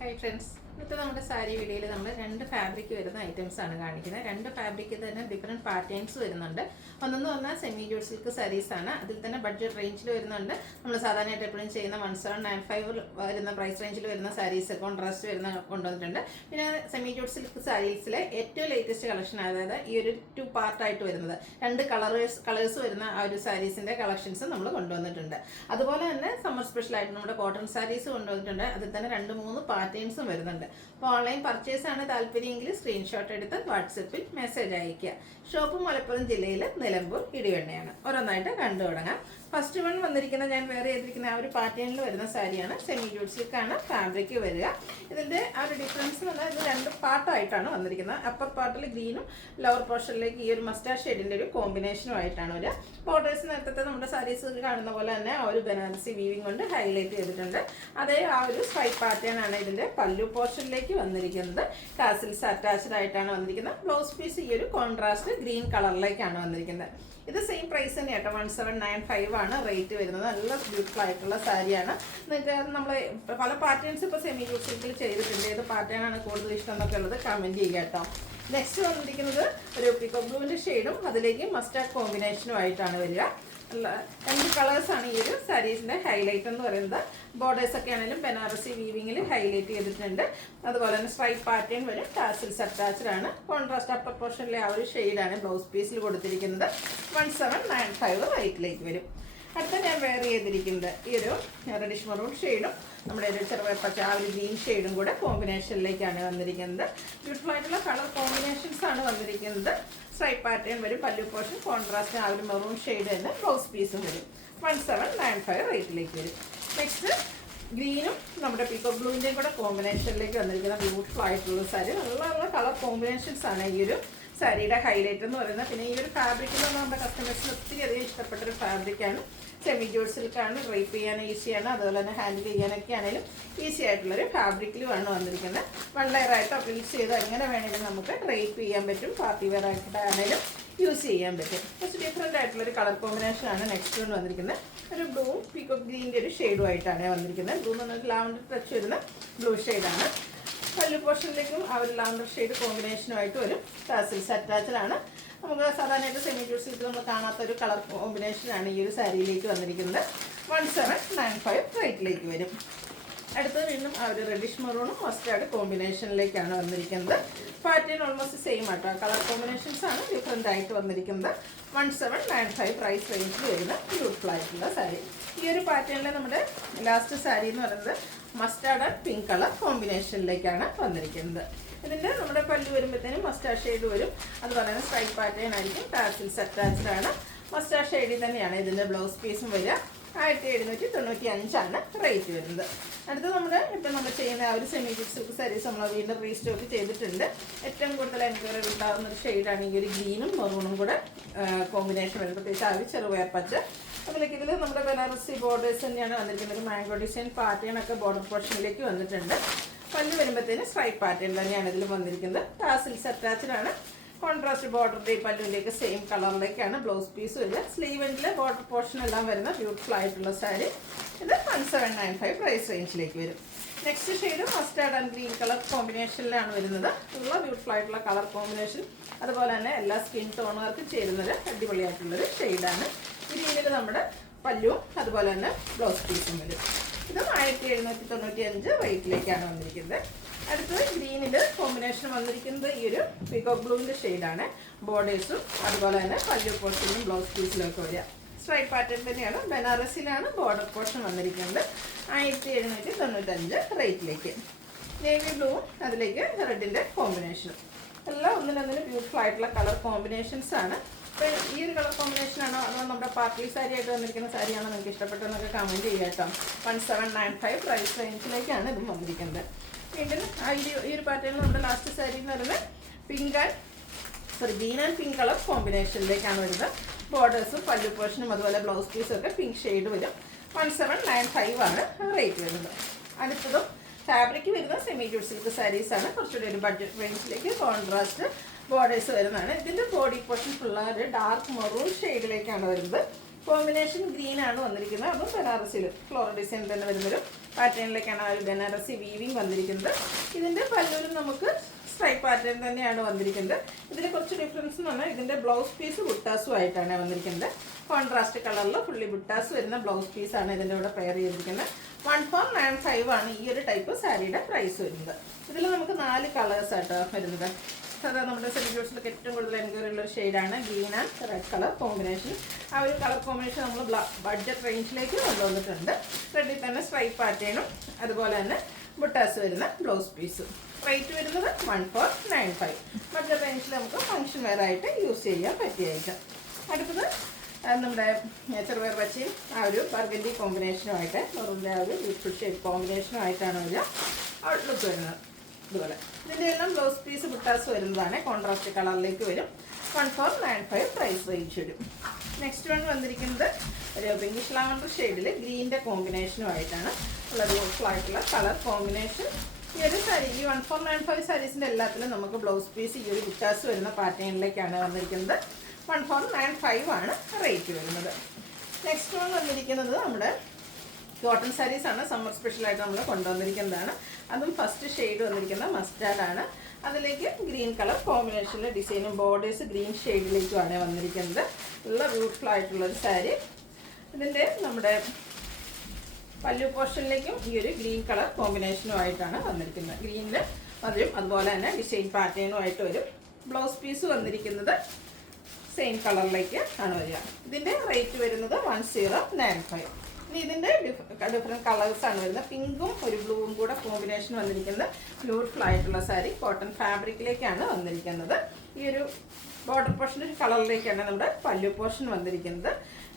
Hi friends, ഇന്നത്തെ നമ്മുടെ സാരി വീഡിയോയിൽ നമ്മൾ രണ്ട് ഫാബ്രിക് വരുന്ന ഐറ്റംസ് ആണ് കാണിക്കുന്നത്. രണ്ട് ഫാബ്രിക്ക് തന്നെ ഡിഫറെൻറ്റ് പാറ്റേൺസ് വരുന്നുണ്ട്. ഒന്നെന്ന് പറഞ്ഞാൽ സെമി ജൂട്ട് സിൽക്ക് സാരീസ് ആണ്. അതിൽ തന്നെ ബഡ്ജറ്റ് റേഞ്ചിൽ വരുന്നുണ്ട്. നമ്മൾ സാധാരണയായിട്ട് എപ്പോഴും ചെയ്യുന്ന 1795 വരുന്ന പ്രൈസ് റേഞ്ചിൽ വരുന്ന സാരീസ് കോൺട്രാസ്റ്റ് വരുന്ന കൊണ്ടുവന്നിട്ടുണ്ട്. പിന്നെ സെമി ജൂട്ട് സിൽക്ക് സാരീസിലെ ഏറ്റവും ലേറ്റസ്റ്റ് കളക്ഷൻ, അതായത് ഈ ഒരു 2 പാർട്ടായിട്ട് വരുന്നത്, രണ്ട് കളേഴ്സ് വരുന്ന ആ ഒരു സാരീസിൻ്റെ കളക്ഷൻസ് നമ്മൾ കൊണ്ടുവന്നിട്ടുണ്ട്. അതുപോലെ തന്നെ സമ്മർ സ്പെഷ്യലായിട്ട് നമ്മുടെ കോട്ടൺ സാരീസ് കൊണ്ടുവന്നിട്ടുണ്ട്. അതിൽ തന്നെ 2-3 പാറ്റേൺസും വരുന്നുണ്ട്. അപ്പോൾ ഓൺലൈൻ പർച്ചേസ് ആണ് താല്പര്യമെങ്കിൽ സ്ക്രീൻഷോട്ട് എടുത്ത് വാട്സപ്പിൽ മെസ്സേജ് അയയ്ക്കുക. ഷോപ്പ് മലപ്പുറം ജില്ലയിൽ നിലമ്പൂർ ഇടിവെണ്ണയാണ്. ഓരോന്നായിട്ട് കണ്ടു തുടങ്ങാം. ഫസ്റ്റ് വൺ വന്നിരിക്കുന്ന ഞാൻ വെയർ ചെയ്തിരിക്കുന്ന ആ ഒരു പാറ്റേണിൽ വരുന്ന സാരിയാണ്. സെമി ജൂട്ട് സിൽക്കാണ് ഫാബ്രിക് വരിക. ഇതിൻ്റെ ആ ഒരു ഡിഫറൻസ് എന്ന് പറഞ്ഞാൽ ഇത് 2 പാർട്ടായിട്ടാണ് വന്നിരിക്കുന്നത്. അപ്പർ പാർട്ടിൽ ഗ്രീനും ലോവർ പോർഷനിലേക്ക് ഈ ഒരു മസ്റ്റാർഡ് ഷെയ്ഡിൻ്റെ ഒരു കോമ്പിനേഷനും ആയിട്ടാണ് വരിക. ബോർഡേഴ്സ് നേരത്തെ നമ്മുടെ സാരീസ് കാണുന്ന പോലെ തന്നെ ആ ഒരു ബനാറസി വീവിങ് കൊണ്ട് ഹൈലൈറ്റ് ചെയ്തിട്ടുണ്ട്. അതേ ആ ഒരു സ്ട്രൈപ്പ് പാറ്റേൺ ആണ് ഇതിൻ്റെ പല്ലു പോർഷനിലേക്ക് വന്നിരിക്കുന്നത്. ടാസിൽസ് അറ്റാച്ച്ഡ് ആയിട്ടാണ് വന്നിരിക്കുന്നത്. ബ്ലൗസ് പീസ് ഈ ഒരു കോൺട്രാസ്റ്റ് ഗ്രീൻ കളറിലേക്കാണ് വന്നിരിക്കുന്നത്. ഇത് സെയിം പ്രൈസ് തന്നെയാണ് കേട്ടോ. 1795 ആണ് റേറ്റ് വരുന്നത്. നല്ല ബ്യൂട്ടിഫുൾ ആയിട്ടുള്ള സാരിയാണ്. നിങ്ങൾക്ക് നമ്മൾ പല പാറ്റേൺസ് ഇപ്പോൾ സെമി ജൂട്ട് സിൽക്കിൽ ചെയ്തിട്ടുണ്ട്. ഏത് പാറ്റേൺ ആണ് കൂടുതൽ ഇഷ്ടം എന്നൊക്കെ ഉള്ളത് കമൻറ്റ് ചെയ്യുക കേട്ടോ. നെക്സ്റ്റ് വന്നിരിക്കുന്നത് ഒരു പീക്കോ ബ്ലൂവിൻ്റെ ഷെയ്ഡും അതിലേക്ക് മസ്റ്റാർഡ് കോമ്പിനേഷനും ആയിട്ടാണ് വരിക. രണ്ട് കളേഴ്സാണ് ഈ ഒരു സാരീസിൻ്റെ ഹൈലൈറ്റ് എന്ന് പറയുന്നത്. ബോർഡേഴ്സ് ഒക്കെ ആണെങ്കിലും ബനാറസി വീവിങ്ങിൽ ഹൈലൈറ്റ് ചെയ്തിട്ടുണ്ട്. അതുപോലെ തന്നെ സ്ട്രൈപ്പ് പാറ്റേൺ വരും. ടാസിൽസ് അറ്റാച്ച്ഡ് ആണ്. കോൺട്രാസ്റ്റ് അപ്പർ പോർഷനിലെ ആ ഒരു ഷെയ്ഡാണ് ബ്ലൗസ് പീസിൽ കൊടുത്തിരിക്കുന്നത്. 1795 റേറ്റിലേക്ക് വരും. അടുത്ത ഞാൻ വെയർ ചെയ്തിരിക്കുന്നത് ഈ ഒരു റെഡിഷ് മറൂൺ ഷെയ്ഡും നമ്മുടെ ഒരു ചെറുപച്ച ആ ഒരു ഗ്രീൻ ഷെയ്ഡും കൂടെ കോമ്പിനേഷനിലേക്കാണ് വന്നിരിക്കുന്നത്. ബ്യൂട്ടിഫുൾ ആയിട്ടുള്ള കളർ കോമ്പിനേഷൻസ് ആണ് വന്നിരിക്കുന്നത്. സ്ട്രൈപ്പ് പാറ്റേൺ വരും. പല്ലു പോർഷൻ കോൺട്രാസ്റ്റ് ആ ഒരു മെറൂൺ ഷെയ്ഡ് തന്നെ ബ്ലൗസ് പീസും വരും. 1795 റേറ്റിലേക്ക് വരും. നെക്സ്റ്റ് ഗ്രീനും നമ്മുടെ പീക്കോ ബ്ലൂവിൻ്റെയും കൂടെ കോമ്പിനേഷനിലേക്ക് വന്നിരിക്കുന്ന ബ്യൂട്ടിഫുൾ ആയിട്ടുള്ള സാരി. നല്ല നല്ല കളർ കോമ്പിനേഷൻസ് ആണ് ഈ ഒരു സാരിയുടെ ഹൈലൈറ്റ് എന്ന് പറയുന്നത്. പിന്നെ ഈ ഒരു ഫാബ്രിക് എന്ന് പറഞ്ഞാൽ നമ്മുടെ കസ്റ്റമേഴ്സിന് ഒത്തിരി അധികം ഇഷ്ടപ്പെട്ടൊരു ഫാബ്രിക്കാണ്. Semi jute സിൽക്കാണ്. ഡ്രൈപ്പ് ചെയ്യാൻ ഈസിയാണ്. അതുപോലെ തന്നെ ഹാൻഡിൽ ചെയ്യാനൊക്കെ ആണെങ്കിലും ഈസി ആയിട്ടുള്ളൊരു ഫാബ്രിക്കിലുമാണ് വന്നിരിക്കുന്നത്. 1 ലെയറായിട്ട് അപ്ലീസ് ചെയ്ത് എങ്ങനെ വേണമെങ്കിലും നമുക്ക് ഡ്രൈപ്പ് ചെയ്യാൻ പറ്റും. പാർട്ടി വെയർ ആയിട്ടാണെങ്കിലും യൂസ് ചെയ്യാൻ പറ്റും. കുറച്ച് ഡിഫറെൻ്റ് ആയിട്ടുള്ളൊരു കളർ കോമ്പിനേഷനാണ് നെക്സ്റ്റ് കൊണ്ട് വന്നിരിക്കുന്നത്. ഒരു ബ്ലൂവും പീക്കോക്ക് ഗ്രീൻ്റെ ഒരു ഷെയ്ഡും ആയിട്ടാണ് വന്നിരിക്കുന്നത്. ബ്ലൂ എന്ന് പറഞ്ഞാൽ ലാവൻഡർ ടച്ച് വരുന്ന ബ്ലൂ ഷെയ്ഡാണ്. പല്ലു പോർഷനിലേക്കും ആ ഒരു ലാവൻഡർ ഷെയ്ഡ് കോമ്പിനേഷനുമായിട്ട് വരും. ടാസിൽസ് അറ്റാച്ച്ഡ് ആണ്. നമുക്ക് സാധാരണയായിട്ട് സെമി ജൂട്ട് സിൽക്ക് നമ്മൾ കാണാത്തൊരു കളർ കോമ്പിനേഷനാണ് ഈ ഒരു സാരിയിലേക്ക് വന്നിരിക്കുന്നത്. 1795 റേറ്റിലേക്ക് വരും. അടുത്തത് വീണ്ടും ആ ഒരു റെഡിഷ് മറൂണും മസ്റ്റാർഡ് കോമ്പിനേഷനിലേക്കാണ് വന്നിരിക്കുന്നത്. പാറ്റേൺ ഓൾമോസ്റ്റ് സെയിം ആട്ടോ. കളർ കോമ്പിനേഷൻസ് ആണ് ഡിഫറെൻ്റ് ആയിട്ട് വന്നിരിക്കുന്നത്. 1795 പ്രൈസ് റേഞ്ചിൽ വരുന്ന ബ്യൂട്ടിഫുൾ ആയിട്ടുള്ള സാരി. ഈ ഒരു പാറ്റേണിൽ നമ്മുടെ ലാസ്റ്റ് സാരി എന്ന് പറയുന്നത് മസ്റ്റാർഡ് ആൻഡ് പിങ്ക് കളർ കോമ്പിനേഷനിലേക്കാണ് വന്നിരിക്കുന്നത്. ഇതിൻ്റെ നമ്മുടെ പല്ലു വരുമ്പോഴത്തേനും മസ്റ്റാർഡ് ഷെയ്ഡ് വരും. അതുപോലെ തന്നെ സ്ട്രൈപ്പ് പാറ്റേൺ ആയിരിക്കും. ടാസിൽസ് അറ്റാച്ച്ഡ് ആണ്. മസ്റ്റാർഡ് ഷെയ്ഡിൽ തന്നെയാണ് ഇതിൻ്റെ ബ്ലൗസ് പീസും വരിക. 1795 ആണ് റേറ്റ് വരുന്നത്. അടുത്ത് ഇപ്പം നമ്മൾ ചെയ്യുന്ന ആ ഒരു സെമി ജൂട്ട് സിൽക്ക് സാരീസ് നമ്മൾ വീണ്ടും റീസ്റ്റോക്ക് ചെയ്തിട്ടുണ്ട്. ഏറ്റവും കൂടുതൽ എൻക്വയറി ഉണ്ടാകുന്ന ഒരു ഷെയ്ഡാണ് ഈ ഒരു ഗ്രീനും മെറൂണും കൂടെ കോമ്പിനേഷൻ വരുന്നത്. പ്രത്യേകിച്ച് ആ ഒരു ചെറുപയർ പച്ച. അതിലേക്ക് ഇതിൽ നമ്മുടെ ബനാറസി ബോർഡേഴ്സ് തന്നെയാണ് വന്നിരിക്കുന്നത്. മാംഗോ ഡിസൈൻ പാറ്റേൺ ഒക്കെ ബോർഡർ പോർഷനിലേക്ക് വന്നിട്ടുണ്ട്. പല്ല് വരുമ്പോഴത്തേന് സ്ട്രൈപ്പ് പാറ്റേൺ തന്നെയാണ് ഇതിൽ വന്നിരിക്കുന്നത്. ടാസിൽസ് അറ്റാച്ച്ഡ് ആണ്. കോൺട്രാസ്റ്റ് ബോർഡറിൻ്റെ പല്ലുവിലേക്ക് സെയിം കളറിലേക്കാണ് ബ്ലൗസ് പീസ് വരിക. സ്ലീവ് എൻഡിലെ ബോർഡർ പോർഷൻ എല്ലാം വരുന്ന ബ്യൂട്ടിഫുൾ ആയിട്ടുള്ള സാരി. ഇത് 1795 പ്രൈസ് റേഞ്ചിലേക്ക് വരും. Next shade mustard and green colour കോമ്പിനേഷനിലാണ് വരുന്നത്. ഉള്ള ബ്യൂട്ടിഫുൾ ആയിട്ടുള്ള കളർ കോമ്പിനേഷൻ. അതുപോലെ തന്നെ എല്ലാ സ്കിൻ ടോണുകാർക്കും ചേരുന്നൊരു അടിപൊളിയായിട്ടുള്ളൊരു ഷെയ്ഡാണ്. ഗ്രീനിൽ നമ്മുടെ പല്ലുവും അതുപോലെ തന്നെ ബ്ലൗസ് പീസും വരും. ഇത് 1795 റേറ്റിലേക്കാണ് വന്നിരിക്കുന്നത്. അടുത്തത് ഗ്രീനിൽ കോമ്പിനേഷൻ വന്നിരിക്കുന്നത് ഈ ഒരു പീക്കോക്ക് ബ്ലൂവിൻ്റെ ഷെയ്ഡാണ്. ബോർഡേഴ്സും അതുപോലെ തന്നെ പല്ലു പോർഷനും ബ്ലൗസ് പീസിലൊക്കെ വരിക. സ്ട്രൈപ്പ് പാറ്റേൺ തന്നെയാണ്. ബനാറസിലാണ് ബോർഡർ പോർഷൻ വന്നിരിക്കുന്നത്. 1795 റേറ്റിലേക്ക്. നേവി ബ്ലൂവും അതിലേക്ക് റെഡിൻ്റെ കോമ്പിനേഷനും എല്ലാം ഒന്നിനൊന്നിന് ബ്യൂട്ടിഫുൾ ആയിട്ടുള്ള കളർ കോമ്പിനേഷൻസ് ആണ്. അപ്പോൾ ഈ ഒരു കളർ കോമ്പിനേഷനാണോ അതോ നമ്മുടെ പാർട്ടി സാരി ആയിട്ട് വന്നിരിക്കുന്ന സാരിയാണോ നിങ്ങൾക്ക് ഇഷ്ടപ്പെട്ടതെന്നൊക്കെ കമൻറ്റ് ചെയ്യുക കേട്ടോ. 1795 പ്രൈസ് റേഞ്ചിലേക്കാണ് ഇതും വന്നിരിക്കുന്നത്. വീണ്ടും ഈ ഒരു പാറ്റേണിൽ നമ്മുടെ ലാസ്റ്റ് സാരി എന്ന് പറയുന്നത് ഗ്രീൻ ആൻഡ് പിങ്ക് കളർ കോമ്പിനേഷനിലേക്കാണ് വരുന്നത്. ബോർഡേഴ്സും പല്ലു പോർഷനും അതുപോലെ ബ്ലൗസ് പീസും ഒക്കെ പിങ്ക് ഷെയ്ഡ് വരും. 1795 ആണ് റേറ്റ് വരുന്നത്. അടുത്തതും ഫാബ്രിക് വരുന്ന സെമി ജൂട്ട് സിൽക്ക് സാരീസാണ്. കുറച്ചുകൂടി ഒരു ബഡ്ജറ്റ് റേഞ്ചിലേക്ക് കോൺട്രാസ്റ്റ് ബോർഡേഴ്സ് വരുന്നതാണ്. ഇതിൻ്റെ ബോഡി പോർഷൻ ഫുള്ളാറ് ഡാർക്ക് മെറൂൺ ഷെയ്ഡിലേക്കാണ് വരുന്നത്. കോമ്പിനേഷൻ ഗ്രീൻ ആണ് വന്നിരിക്കുന്നത്. അതും ബനാറസിൽ ഫ്ലോറൽ ഡിസൈൻ തന്നെ വരുന്നൊരു പാറ്റേണിലേക്കാണ് ആ ഒരു ബനാറസി വീവിങ് വന്നിരിക്കുന്നത്. ഇതിൻ്റെ പല്ലൂരും നമുക്ക് സ്ട്രൈപ്പ് പാറ്റേൺ തന്നെയാണ് വന്നിരിക്കുന്നത്. ഇതിൽ കുറച്ച് ഡിഫറൻസ് എന്ന് പറഞ്ഞാൽ ഇതിൻ്റെ ബ്ലൗസ് പീസ് ബുട്ടാസും ആയിട്ടാണ് വന്നിരിക്കുന്നത്. കോൺട്രാസ്റ്റ് കളറിൽ ഫുള്ളി ബുട്ടാസ് വരുന്ന ബ്ലൗസ് പീസാണ് ഇതിൻ്റെ കൂടെ പെയർ ചെയ്തിരിക്കുന്നത്. 1495 ആണ് ഈ ഒരു ടൈപ്പ് സാരിയുടെ പ്രൈസ് വരുന്നത്. ഇതിൽ നമുക്ക് 4 കളേഴ്സ് ആട്ടോ വരുന്നത്. സാധാരണ നമ്മുടെ സെമി ജോർസിലൊക്കെ ഏറ്റവും കൂടുതൽ എൻക്വയറി ഉള്ള ഒരു ഷെയ്ഡാണ് green and red colour combination. ആ ഒരു കളർ കോമ്പിനേഷൻ നമ്മൾ ബഡ്ജറ്റ് റേഞ്ചിലേക്ക് കൊണ്ടുവന്നിട്ടുണ്ട്. റെഡിൽ തന്നെ സ്ട്രൈപ്പ് പാറ്റേണും അതുപോലെ തന്നെ ബുട്ടാസ് വരുന്ന ബ്ലൗസ് പീസും. റേറ്റ് വരുന്നത് 1495. ബഡ്ജറ്റ് റേഞ്ചിൽ നമുക്ക് ഫംഗ്ഷൻ വെയർ ആയിട്ട് യൂസ് ചെയ്യാൻ പറ്റിയായിട്ട്. അടുത്തത് നമ്മുടെ ചെറുപയർ പച്ചയും ആ ഒരു ബർഗൻഡി കോമ്പിനേഷനുമായിട്ട് മെറൂണിൻ്റെ ആ ഒരു ബ്യൂട്ടിഫുൾ ഷേപ്പ് കോമ്പിനേഷനുമായിട്ടാണ് ഒരു ഔട്ട്ലുക്ക് വരുന്നത്. ഇതുപോലെ ഇതിൻ്റെ എല്ലാം ബ്ലൗസ് പീസ് ബുട്ടാസ് വരുന്നതാണ്. കോൺട്രാസ്റ്റ് കളറിലേക്ക് വരും. 1495 പ്രൈസ് റേഞ്ച് വരും. നെക്സ്റ്റ് വൺ വന്നിരിക്കുന്നത് ഒരു പിങ്കിഷ് ലാവണ്ടർ ഷെയ്ഡിൽ ഗ്രീൻ്റെ കോമ്പിനേഷനുമായിട്ടാണ് ഉള്ളത്. ബ്യൂട്ടിഫുള്ളായിട്ടുള്ള കളർ കോമ്പിനേഷൻ. ഈ ഒരു സാരി ഈ 1495 സാരീസിൻ്റെ എല്ലാത്തിലും നമുക്ക് ബ്ലൗസ് പീസ് ഈ ഒരു ബുട്ടാസ് വരുന്ന പാറ്റേണിലേക്കാണ് വന്നിരിക്കുന്നത്. 1495 ആണ് റേറ്റ് വരുന്നത്. നെക്സ്റ്റ് വൺ വന്നിരിക്കുന്നത് നമ്മുടെ കോട്ടൺ സാരീസാണ്. സമ്മർ സ്പെഷ്യലായിട്ട് നമ്മൾ കൊണ്ടുവന്നിരിക്കുന്നതാണ്. അതും ഫസ്റ്റ് ഷെയ്ഡ് വന്നിരിക്കുന്നത് മസ്റ്റാർഡാണ്. അതിലേക്ക് ഗ്രീൻ കളർ കോമ്പിനേഷനിലെ ഡിസൈനും ബോർഡേഴ്സ് ഗ്രീൻ ഷെയ്ഡിലേക്കുമാണ് വന്നിരിക്കുന്നത്. നല്ല ബ്യൂട്ടിഫുൾ ആയിട്ടുള്ളൊരു സാരി. ഇതിൻ്റെ നമ്മുടെ പല്ലു പോർഷനിലേക്കും ഈ ഒരു ഗ്രീൻ കളർ കോമ്പിനേഷനുമായിട്ടാണ് വന്നിരിക്കുന്നത്. ഗ്രീനിൽ വരും, അതുപോലെ തന്നെ ഡിസൈൻ പാറ്റേണുമായിട്ട് വരും. ബ്ലൗസ് പീസ് വന്നിരിക്കുന്നത് സെയിം കളറിലേക്ക് ആണ് വരിക. ഇതിൻ്റെ റേറ്റ് വരുന്നത് 1095. ഇനി ഇതിൻ്റെ ഡിഫറെൻറ്റ് കളേഴ്സാണ് വരുന്നത്. പിങ്കും ഒരു ബ്ലൂവും കൂടെ കോമ്പിനേഷൻ വന്നിരിക്കുന്നത്. ബ്യൂട്ടിഫുൾ ആയിട്ടുള്ള സാരി കോട്ടൺ ഫാബ്രിക്കിലേക്കാണ് വന്നിരിക്കുന്നത്. ഈ ഒരു ബോർഡർ പോർഷൻ കളറിലേക്കാണ് നമ്മുടെ പല്ലു പോർഷൻ വന്നിരിക്കുന്നത്.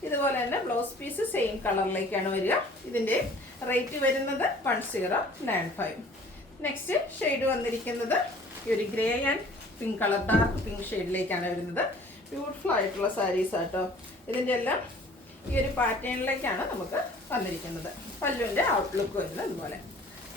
ഇതുപോലെ തന്നെ ബ്ലൗസ് പീസ് സെയിം കളറിലേക്കാണ് വരിക. ഇതിൻ്റെ റേറ്റ് വരുന്നത് 1095. നെക്സ്റ്റ് ഷെയ്ഡ് വന്നിരിക്കുന്നത് ഈ ഒരു grey and pink colour dark pink ഷെയ്ഡിലേക്കാണ് വരുന്നത്. ബ്യൂട്ടിഫുൾ ആയിട്ടുള്ള സാരീസ് ആട്ടോ. ഇതിൻ്റെ എല്ലാം ഈ ഒരു പാറ്റേണിലേക്കാണ് നമുക്ക് വന്നിരിക്കുന്നത്. പല്ലുവിൻ്റെ ഔട്ട്ലുക്ക് വരുന്നത് ഇതുപോലെ.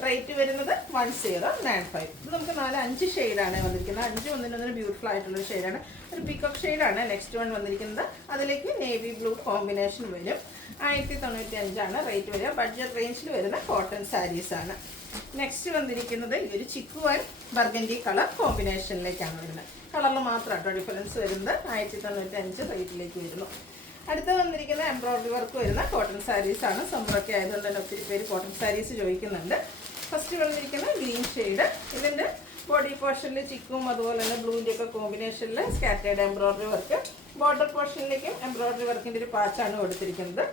റേറ്റ് വരുന്നത് 1095. ഇത് നമുക്ക് 4-5 ഷെയ്ഡാണ് വന്നിരിക്കുന്നത്. 5 ഒന്നിനൊന്നിന് ബ്യൂട്ടിഫുൾ ആയിട്ടുള്ളൊരു ഷെയ്ഡാണ്. ഒരു പീക്കോക്ക് ഷെയ്ഡാണ് നെക്സ്റ്റ് വൺ വന്നിരിക്കുന്നത്. അതിലേക്ക് നേവി ബ്ലൂ കോമ്പിനേഷൻ വരും. 1095 ആണ് റേറ്റ് വരിക. ബഡ്ജറ്റ് റേഞ്ചിൽ വരുന്ന കോട്ടൺ സാരീസാണ്. നെക്സ്റ്റ് വന്നിരിക്കുന്നത് ഈ ഒരു ചിക്കു ആൻഡ് ബർഗൻഡി കളർ കോമ്പിനേഷനിലേക്കാണ് വരുന്നത്. കളറിൽ മാത്രം കേട്ടോ ഡിഫറൻസ് വരുന്നത്. 1095 റേറ്റിലേക്ക് വരുന്നു. അടുത്ത വന്നിരിക്കുന്ന എംബ്രോയിഡറി വർക്ക് വരുന്ന കോട്ടൺ സാരീസാണ്. സമ്മറൊക്കെ ആയതുകൊണ്ട് തന്നെ ഒത്തിരി പേര് കോട്ടൺ സാരീസ് ചോദിക്കുന്നുണ്ട്. ഫസ്റ്റ് വന്നിരിക്കുന്ന ഗ്രീൻ ഷെയ്ഡ്. ഇതിൻ്റെ ബോഡി പോർഷനിൽ ചിക്കും അതുപോലെ തന്നെ ബ്ലൂവിൻ്റെ ഒക്കെ കോമ്പിനേഷനിൽ സ്കാറ്റേഡ് എംബ്രോയിഡറി വർക്ക്. ബോർഡർ പോർഷനിലേക്കും എംബ്രോയിഡറി വർക്കിൻ്റെ ഒരു പാച്ചാണ് കൊടുത്തിരിക്കുന്നത്.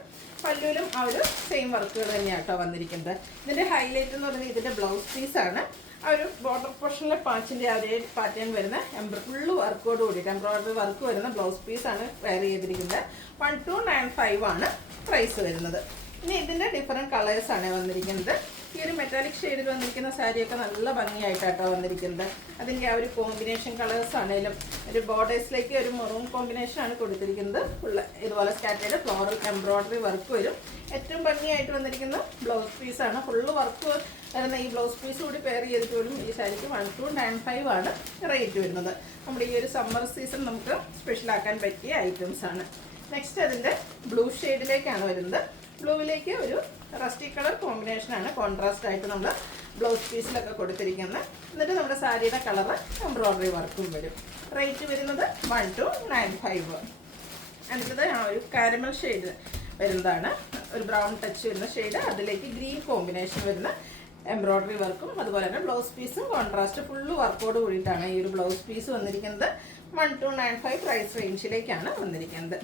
പല്ലുവിലും ആ ഒരു സെയിം വർക്കുകൾ തന്നെയാണ് കേട്ടോ വന്നിരിക്കുന്നത്. ഇതിൻ്റെ ഹൈലൈറ്റ് എന്ന് പറഞ്ഞാൽ ഇതിൻ്റെ ബ്ലൗസ് പീസാണ്. ആ ഒരു ബോർഡർ പോർഷനിലെ പാച്ചിൻ്റെ ആ ഒരു പാറ്റേൺ വരുന്ന ഫുള്ള് വർക്കോട് കൂടിയിട്ട് എംബ്രോയിഡറി വർക്ക് വരുന്ന ബ്ലൗസ് പീസാണ് വെയർ ചെയ്തിരിക്കുന്നത്. 1295 ആണ് പ്രൈസ് വരുന്നത്. ഇനി ഇതിൻ്റെ ഡിഫറെൻറ്റ് കളേഴ്സാണ് വന്നിരിക്കുന്നത്. ഈ ഒരു മെറ്റാലിക് ഷെയ്ഡിൽ വന്നിരിക്കുന്ന സാരിയൊക്കെ നല്ല ഭംഗിയായിട്ടാട്ടോ വന്നിരിക്കുന്നത്. അതിൻ്റെ ആ ഒരു കോമ്പിനേഷൻ കളേഴ്സ് ആണെങ്കിലും ഒരു ബോർഡേഴ്സിലേക്ക് ഒരു മെറൂൺ കോമ്പിനേഷനാണ് കൊടുത്തിരിക്കുന്നത്. ഫുള്ള് ഇതുപോലെ സ്കാറ്റേഡ് ഫ്ലോറൽ എംബ്രോയിഡറി വർക്ക് വരും. ഏറ്റവും ഭംഗിയായിട്ട് വന്നിരിക്കുന്ന ബ്ലൗസ് പീസാണ്. ഫുള്ള് വർക്ക് വരുന്ന ഈ ബ്ലൗസ് പീസ് കൂടി പെയർ ചെയ്തിട്ട് പോലും ഈ സാരിക്ക് 1295 ആണ് റേറ്റ് വരുന്നത്. നമ്മുടെ ഈ ഒരു സമ്മർ സീസൺ നമുക്ക് സ്പെഷ്യലാക്കാൻ പറ്റിയ ഐറ്റംസ് ആണ്. നെക്സ്റ്റ് അതിൻ്റെ ബ്ലൂ ഷെയ്ഡിലേക്കാണ് വരുന്നത്. ബ്ലൂവിലേക്ക് ഒരു റസ്റ്റി കളർ കോമ്പിനേഷനാണ് കോൺട്രാസ്റ്റ് ആയിട്ട് നമ്മൾ ബ്ലൗസ് പീസിലൊക്കെ കൊടുത്തിരിക്കുന്നത്. എന്നിട്ട് നമ്മുടെ സാരിയുടെ കളറ് എംബ്രോയിഡറി വർക്കും വരും. റേറ്റ് വരുന്നത് 1295. അടുത്തത് ആ ഒരു കാരമൽ ഷെയ്ഡ് വരുന്നതാണ്. ഒരു ബ്രൗൺ ടച്ച് വരുന്ന ഷെയ്ഡ്. അതിലേക്ക് ഗ്രീൻ കോമ്പിനേഷൻ വരുന്ന എംബ്രോയിഡറി വർക്കും അതുപോലെ തന്നെ ബ്ലൗസ് പീസും കോൺട്രാസ്റ്റ് ഫുള്ള് വർക്കോട് കൂടിയിട്ടാണ് ഈ ഒരു ബ്ലൗസ് പീസ് വന്നിരിക്കുന്നത്. 1295 പ്രൈസ് റേഞ്ചിലേക്കാണ് വന്നിരിക്കുന്നത്.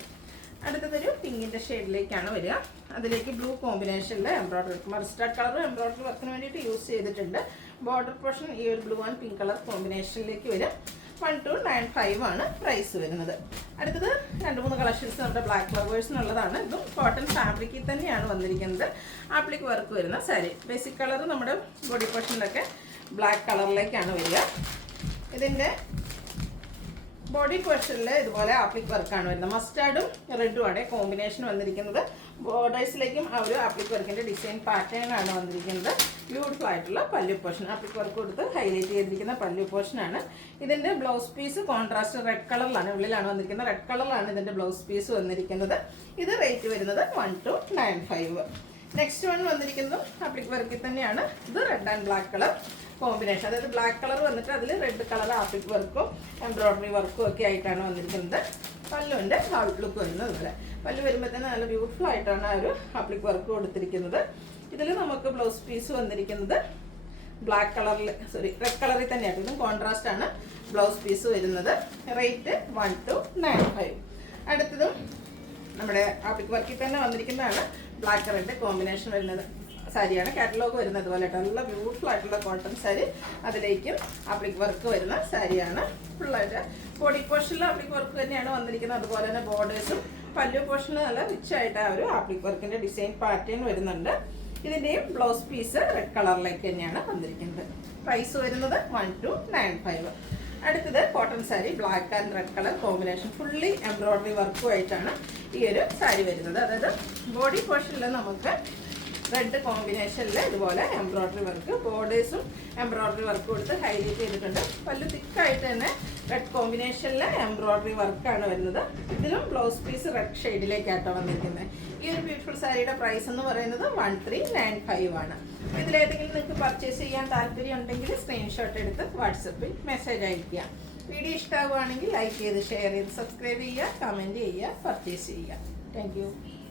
അടുത്തതൊരു പിങ്കിൻ്റെ ഷെയ്ഡിലേക്കാണ് വരിക. അതിലേക്ക് ബ്ലൂ കോമ്പിനേഷനിൽ എംബ്രോയിഡറി വർക്ക് മസ്റ്റർഡ് കളറും എംബ്രോയിഡറി വർക്കിന് വേണ്ടിയിട്ട് യൂസ് ചെയ്തിട്ടുണ്ട്. ബോർഡർ പോർഷൻ ഈ ഒരു ബ്ലൂ ആൻഡ് പിങ്ക് കളർ കോമ്പിനേഷനിലേക്ക് വരും. 1295 ആണ് പ്രൈസ് വരുന്നത്. അടുത്തത് 2-3 കളക്ഷൻസ് നമ്മുടെ ബ്ലാക്ക് ഫ്ലവേഴ്സിനുള്ളതാണ്. ഇതും കോട്ടൺ ഫാബ്രിക്കിൽ തന്നെയാണ് വന്നിരിക്കുന്നത്. ആപ്ലിക് വർക്ക് വരുന്ന സാരി. ബേസിക് കളർ നമ്മുടെ ബോഡി പോർഷനിലൊക്കെ ബ്ലാക്ക് കളറിലേക്കാണ് വരിക. ഇതിൻ്റെ ബോഡി പോർഷനിൽ ഇതുപോലെ ആപ്ലിക് വർക്കാണ് വരുന്നത്. മസ്റ്റാർഡും റെഡും ആണ് കോമ്പിനേഷൻ വന്നിരിക്കുന്നത്. ബോർഡേഴ്സിലേക്കും ആ ഒരു ആപ്ലിക് വർക്കിൻ്റെ ഡിസൈൻ പാറ്റേൺ ആണ് വന്നിരിക്കുന്നത്. ബ്യൂട്ടിഫുൾ ആയിട്ടുള്ള പല്ലു പോർഷൻ ആപ്ലിക് വർക്ക് കൊടുത്ത് ഹൈലൈറ്റ് ചെയ്തിരിക്കുന്ന പല്ലു പോർഷനാണ്. ഇതിൻ്റെ ബ്ലൗസ് പീസ് കോൺട്രാസ്റ്റ് റെഡ് കളറിലാണ് ഉള്ളിലാണ് വന്നിരിക്കുന്നത്. റെഡ് കളറിലാണ് ഇതിൻ്റെ ബ്ലൗസ് പീസ് വന്നിരിക്കുന്നത്. ഇത് റേറ്റ് വരുന്നത് 1295. നെക്സ്റ്റ് വൺ വന്നിരിക്കുന്നത് ആപ്ലിക് വർക്കിൽ തന്നെയാണ്. ഇത് red and black colour combination, അതായത് ബ്ലാക്ക് കളർ വന്നിട്ട് അതിൽ റെഡ് കളർ ആപ്ലിക് വർക്കും എംബ്രോയിഡറി വർക്കും ഒക്കെ ആയിട്ടാണ് വന്നിരിക്കുന്നത്. പല്ലുവിൻ്റെ ഔട്ട്ലുക്ക് വരുന്നത് പോലെ. പല്ല് വരുമ്പോൾ തന്നെ നല്ല ബ്യൂട്ടിഫുൾ ആയിട്ടാണ് ആ ഒരു ആപ്ലിക് വർക്ക് കൊടുത്തിരിക്കുന്നത്. ഇതിൽ നമുക്ക് ബ്ലൗസ് പീസ് വന്നിരിക്കുന്നത് ബ്ലാക്ക് കളറിൽ റെഡ് കളറിൽ തന്നെയാണ്. ഇതും കോൺട്രാസ്റ്റ് ആണ് ബ്ലൗസ് പീസ് വരുന്നത്. റേറ്റ് 1295. അടുത്തതും നമ്മുടെ ആപ്ലിക് വർക്കിൽ തന്നെ വന്നിരിക്കുന്നതാണ്. ബ്ലാക്ക് റെഡ് കോമ്പിനേഷൻ വരുന്നത് സാരിയാണ്. കാറ്റലോഗ് വരുന്നത് പോലെ നല്ല ബ്യൂട്ടിഫുൾ ആയിട്ടുള്ള കോട്ടൺ സാരി, അതിലേക്കും ആപ്ലിക് വർക്ക് വരുന്ന സാരിയാണ്. ഫുള്ളായിട്ട് ബോഡി പോർഷനിൽ ആപ്ലിക് വർക്ക് തന്നെയാണ് വന്നിരിക്കുന്നത്. അതുപോലെ തന്നെ ബോർഡേഴ്സും പല്ലു പോർഷനിൽ നല്ല റിച്ച് ആയിട്ട് ആ ഒരു ആപ്ലിക് വർക്കിന്റെ ഡിസൈൻ പാറ്റേൺ വരുന്നുണ്ട്. ഇതിന്റെയും ബ്ലൗസ് പീസ് റെഡ് കളറിലേക്ക് തന്നെയാണ് വന്നിരിക്കുന്നത്. പ്രൈസ് വരുന്നത് 1295. അടുത്തത് cotton sari, black and red colour combination, fully embroidery വർക്കുമായിട്ടാണ് ഈ ഒരു സാരി വരുന്നത്. അതായത് ബോഡി പോർഷനിൽ നമുക്ക് റെഡ് കോമ്പിനേഷനിൽ ഇതുപോലെ എംബ്രോയിഡറി വർക്ക്, ബോർഡേഴ്സും എംബ്രോയിഡറി വർക്ക് കൊടുത്ത് ഹൈലൈറ്റ് ചെയ്തിട്ടുണ്ട്. പല്ല് തിക്കായിട്ട് തന്നെ റെഡ് കോമ്പിനേഷനിൽ എംബ്രോയിഡറി വർക്കാണ് വരുന്നത്. ഇതിലും ബ്ലൗസ് പീസ് റെഡ് ഷെയ്ഡിലേക്കാട്ടോ വന്നിരിക്കുന്നത്. ഈ ഒരു ബ്യൂട്ടിഫുൾ സാരിയുടെ പ്രൈസ് എന്ന് പറയുന്നത് 1395 ആണ്. ഇതിലേതെങ്കിലും നിങ്ങൾക്ക് പർച്ചേസ് ചെയ്യാൻ താല്പര്യം ഉണ്ടെങ്കിൽ സ്ക്രീൻഷോട്ട് എടുത്ത് വാട്സപ്പിൽ മെസ്സേജ് അയയ്ക്കുക. വീഡിയോ ഇഷ്ടമാവുകയാണെങ്കിൽ ലൈക്ക് ചെയ്ത് ഷെയർ ചെയ്ത് സബ്സ്ക്രൈബ് ചെയ്യുക, കമൻറ്റ് ചെയ്യുക, പർച്ചേസ് ചെയ്യുക. താങ്ക്